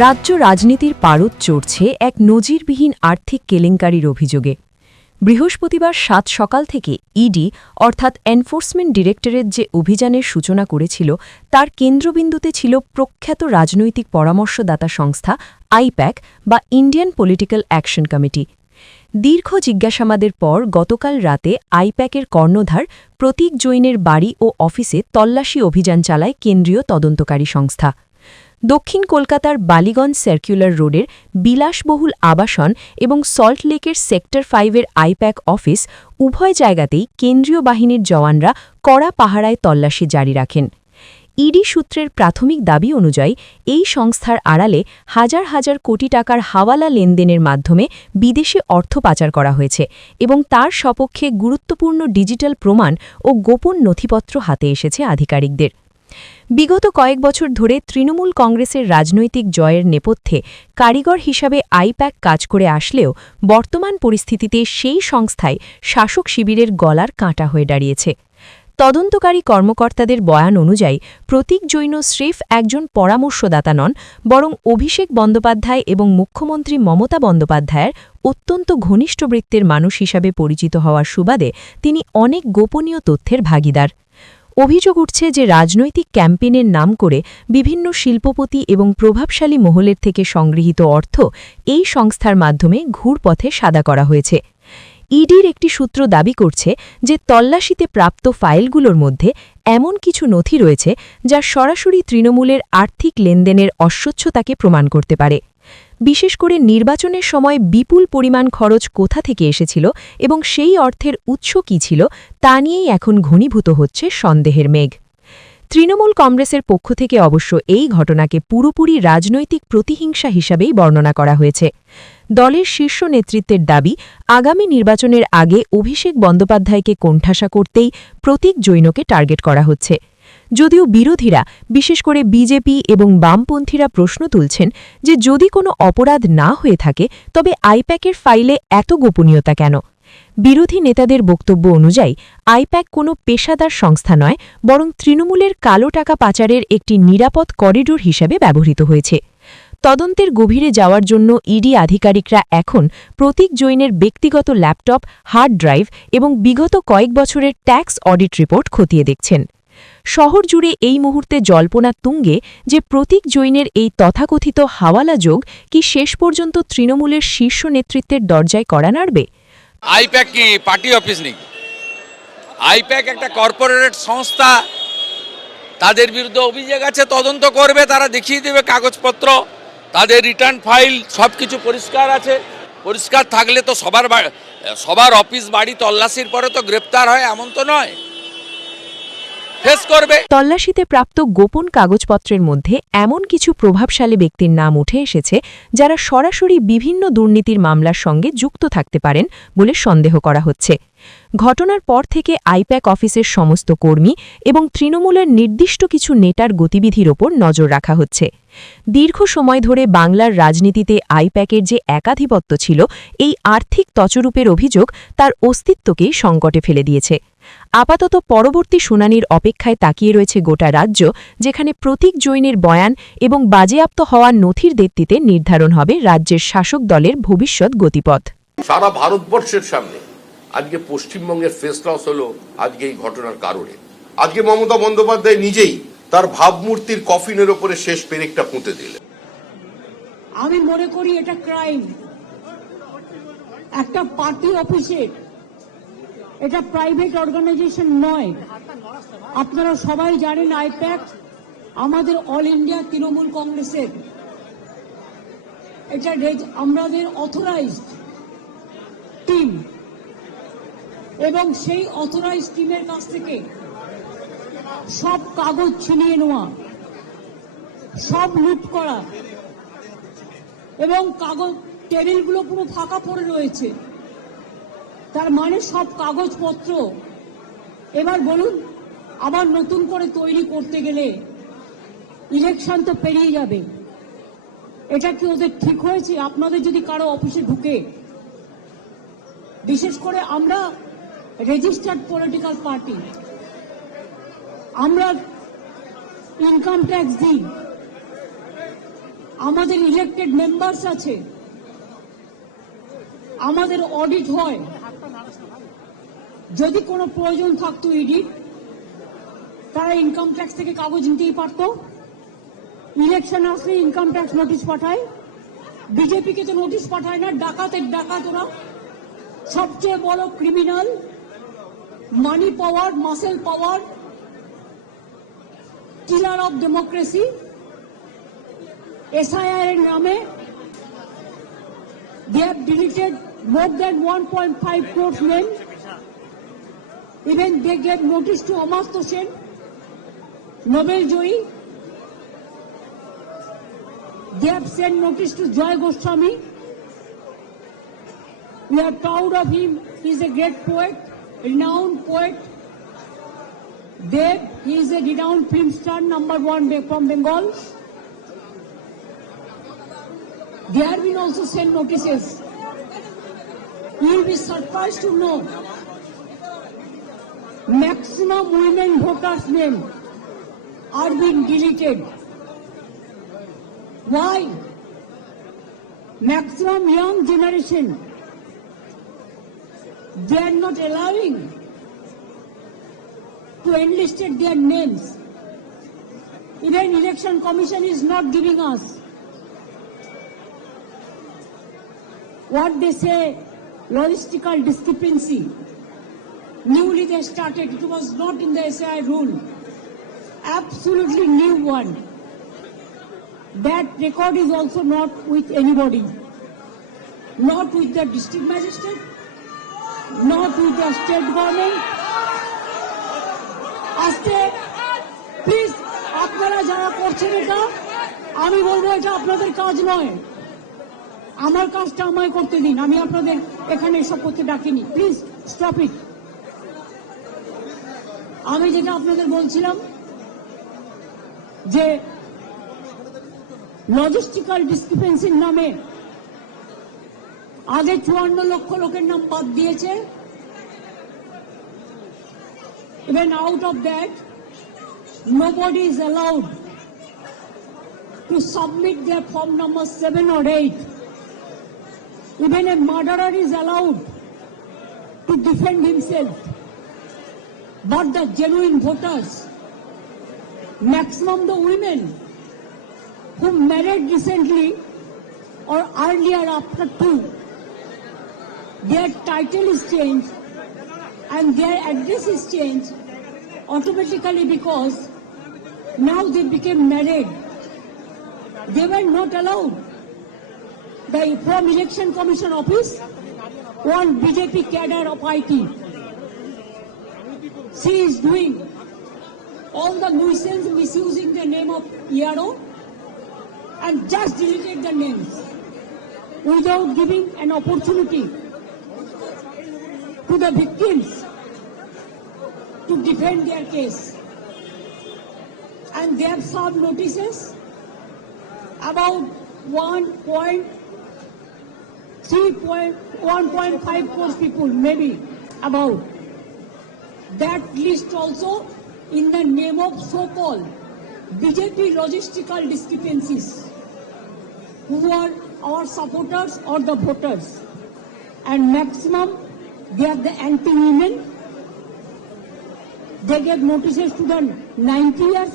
রাজ্য রাজনীতির পারদ চড়ছে এক নজিরবিহীন আর্থিক কেলেঙ্কারির অভিযোগে। বৃহস্পতিবার ৭ সকাল থেকে ইডি অর্থাৎ এনফোর্সমেন্ট ডিরেক্টরেট যে অভিযানের সূচনা করেছিল তার কেন্দ্রবিন্দুতে ছিল প্রখ্যাত রাজনৈতিক পরামর্শদাতা সংস্থা আইপ্যাক বা ইন্ডিয়ান পলিটিক্যাল অ্যাকশন কমিটি। দীর্ঘ জিজ্ঞাসাবাদের পর গতকাল রাতে আইপ্যাকের কর্ণধার প্রতীক জৈনের বাড়ি ও অফিসে তল্লাশি অভিযান চালায় কেন্দ্রীয় তদন্তকারী সংস্থা। দক্ষিণ কলকাতার বালিগঞ্জ সার্কুলার রোডের বিলাসবহুল আবাসন এবং সল্টলেকের সেক্টর 5-এর আইপ্যাক অফিস উভয় জায়গাতেই কেন্দ্রীয় বাহিনীর জওয়ানরা কড়া পাহারায় তল্লাশি জারি রাখেন। ইডি সূত্রের প্রাথমিক দাবি অনুযায়ী এই সংস্থার আড়ালে হাজার হাজার কোটি টাকার হাওয়ালা লেনদেনের মাধ্যমে বিদেশে অর্থ পাচার করা হয়েছে এবং তার সপক্ষে গুরুত্বপূর্ণ ডিজিটাল প্রমাণ ও গোপন নথিপত্র হাতে এসেছে আধিকারিকদের। বিগত কয়েক বছর ধরে তৃণমূল কংগ্রেসের রাজনৈতিক জয়ের নেপথ্যে কারিগর হিসাবে আইপ্যাক কাজ করে আসলেও বর্তমান পরিস্থিতিতে সেই সংস্থায় শাসক শিবিরের গলার কাঁটা হয়ে দাঁড়িয়েছে। তদন্তকারী কর্মকর্তাদের বয়ান অনুযায়ী প্রতীক জৈন স্রেফ একজন পরামর্শদাতা নন, বরং অভিষেক বন্দ্যোপাধ্যায় এবং মুখ্যমন্ত্রী মমতা বন্দ্যোপাধ্যায়ের অত্যন্ত ঘনিষ্ঠ বৃত্তের মানুষ হিসাবে পরিচিত হওয়ার সুবাদে তিনি অনেক গোপনীয় তথ্যের ভাগিদার। অভিযোগ উঠছে যে রাজনৈতিক ক্যাম্পেইনের নাম করে বিভিন্ন শিল্পপতি এবং প্রভাবশালী মহলের থেকে সংগৃহীত অর্থ এই সংস্থার মাধ্যমে ঘুরপথে সাদা করা হয়েছে। ইডির একটি সূত্র দাবি করছে যে তল্লাশিতে প্রাপ্ত ফাইলগুলোর মধ্যে এমন কিছু নথি রয়েছে যা সরাসরি তৃণমূলের আর্থিক লেনদেনের অস্বচ্ছতাকে প্রমাণ করতে পারে। বিশেষ করে নির্বাচনের সময় বিপুল পরিমাণ খরচ কোথা থেকে এসেছিল এবং সেই অর্থের উৎস কী ছিল তা নিয়েই এখন ঘনীভূত হচ্ছে সন্দেহের মেঘ। তৃণমূল কংগ্রেসের পক্ষ থেকে অবশ্য এই ঘটনাকে পুরোপুরি রাজনৈতিক প্রতিহিংসা হিসাবেই বর্ণনা করা হয়েছে। দলের শীর্ষ নেতৃত্বের দাবি, আগামী নির্বাচনের আগে অভিষেক বন্দ্যোপাধ্যায়কে কোণঠাসা করতেই প্রতীক জৈনকে টার্গেট করা হচ্ছে। যদিও বিরোধীরা, বিশেষ করে বিজেপি এবং বামপন্থীরা প্রশ্ন তুলছেন যে যদি কোনো অপরাধ না হয়ে থাকে তবে আইপ্যাকের ফাইলে এত গোপনীয়তা কেন? বিরোধী নেতাদের বক্তব্য অনুযায়ী আইপ্যাক কোনো পেশাদার সংস্থা নয়, বরং তৃণমূলের কালো টাকা পাচারের একটি নিরাপদ করিডোর হিসেবে ব্যবহৃত হয়েছে। তদন্তের গভীরে যাওয়ার জন্য ইডি আধিকারিকরা এখন প্রতীক জৈনের ব্যক্তিগত ল্যাপটপ, হার্ড ড্রাইভ এবং বিগত কয়েক বছরের ট্যাক্স অডিট রিপোর্ট খতিয়ে দেখছেন। শহর জুড়ে এই মুহূর্তে জল্পনা তুঙ্গে যে প্রতীক জৈনের এই তথাকথিত হাওয়ালা যোগ কি শেষ পর্যন্ত তৃণমূলের শীর্ষ নেতৃত্বের দরজায় কড়া নাড়বে? আইপ্যাক কি পার্টি অফিস নেই? আইপ্যাক একটা কর্পোরেট সংস্থা, তাদের বিরুদ্ধে অভিযোগ আছে, তদন্ত করবে, তারা দেখিয়ে দেবে কাগজপত্র, তাদের রিটার্ন ফাইল সবকিছু পরিষ্কার আছে। পরিষ্কার থাকলে তো সবার অফিস বাড়ি তল্লাশির পরে তো গ্রেপ্তার হয় এমন তো নয়, ফেস করবে। তল্লাশিতে প্রাপ্ত গোপন কাগজপত্রের মধ্যে এমন কিছু প্রভাবশালী ব্যক্তির নাম উঠে এসেছে যারা সরাসরি বিভিন্ন দুর্নীতির মামলার সঙ্গে যুক্ত থাকতে পারেন বলে সন্দেহ করা হচ্ছে। ঘটনার পর থেকে আইপ্যাক অফিসের সমস্ত কর্মী এবং তৃণমূলের নির্দিষ্ট কিছু নেতার গতিবিধির ওপর নজর রাখা হচ্ছে। দীর্ঘ সময় ধরে বাংলার রাজনীতিতে আইপ্যাকের যে একাধিপত্য ছিল, এই আর্থিক তছরূপের অভিযোগ তার অস্তিত্বকেই সংকটে ফেলে দিয়েছে। আপাতত পরবর্তী শুনানির অপেক্ষায় তাকিয়ে রয়েছে গোটা রাজ্য, যেখানে প্রতীক জৈনের বয়ান এবং বাজেয়াপ্ত হওয়া নথির ভিত্তিতে নির্ধারণ হবে রাজ্যের শাসক দলের ভবিষ্যৎ গতিপথ। সারা ভারতবর্ষের সামনে আজকে পশ্চিমবঙ্গের ফেস লস হলো আজকে এই ঘটনার কারণে। আজকে মমতা বন্দ্যোপাধ্যায় নিজেই তার ভাবমূর্তির কফিনের উপরে শেষ পেরেকটা পুঁতে দিলেন। আমি মনে করি এটা ক্রাইম, একটা পার্টি অফিসের, এটা প্রাইভেট অর্গানাইজেশন নয়। আপনারা সবাই জানেন আইপ্যাক আমাদের অল ইন্ডিয়া তৃণমূল কংগ্রেসের, এটা আমাদের অথরাইজড টিম, এবং সেই অথরাইজড টিমের কাছ থেকে সব কাগজ ছিনিয়ে নেওয়া, সব লুট করা, এবং কাগজ টেবিলগুলো পুরো ফাঁকা পড়ে রয়েছে। তার মানে সব কাগজপত্র এবার বলুন আবার নতুন করে তৈরি করতে গেলে ইলেকশন তো পেরিয়ে যাবে। এটা কি ওদের ঠিক হয়েছে? আপনাদের যদি কারো অফিসে ঢুকে, বিশেষ করে আমরা রেজিস্টার্ড পলিটিক্যাল পার্টি, আমরা ইনকাম ট্যাক্স দিই, আমাদের ইলেক্টেড মেম্বার্স আছে, আমাদের অডিট হয়। যদি কোনো প্রয়োজন থাকতো ইডি, তারা ইনকাম ট্যাক্স থেকে কাগজ নিতেই পারত। ইলেকশন আসলে ইনকাম ট্যাক্স নোটিশ পাঠায়, বিজেপিকে তো নোটিশ পাঠায় না। ডাকাতের ডাকাত ওরা, সবচেয়ে বড় criminal, money power, muscle power, killer of democracy. SIR এর নামে they have deleted more than 1.5 crore men. Even they gave notice to Amartya Sen, Nobel Joyee. They have sent notice to Joy Goswami. We are proud of him. He is a great poet, renowned poet. Dev, he is a renowned film star, #1 from Bengal. They have been also sent notices. You will be surprised to know maximum women voters' name are being deleted. Why? Maximum young generation, they are not allowing to enlist their names. Even Election Commission is not giving us what they say logistical discrepancy. Newly they started, it was not in the SI rule. Absolutely new one. That record is also not with anybody. Not with the district magistrate, not with the state government. আজকে please আপনারা যারা করছেন এটা, আমি বলবো এটা আপনাদের কাজ নয়। আমার কাজটা আমায় করতে দিন, আমি আপনাদের এখানে এসব করতে ডাকিনি। Please stop it. আমি যেটা আপনাদের বলছিলাম যে লজিস্টিক্যাল ডিসক্রিপেন্সির নামে আগে 54 লক্ষ লোকের নাম বাদ দিয়েছে। Even out of that, nobody is allowed to submit their form number 7 or 8. Even a murderer is allowed to defend himself. But the genuine voters, maximum the women who married recently or earlier after 2, their title is changed and their address is changed automatically because now they became married. They were not allowed. From Election Commission office, one BJP cadre of IT, she is doing all the nuisance, misusing the name of ERO and just deleted the names without giving an opportunity to the victims to defend their case. And they have served notices about 1.5 crore people, maybe about. That list also in the name of so-called BJP logistical discrepancies, who are our supporters or the voters. And maximum, they are the anti-women. They get notices to the 90 years,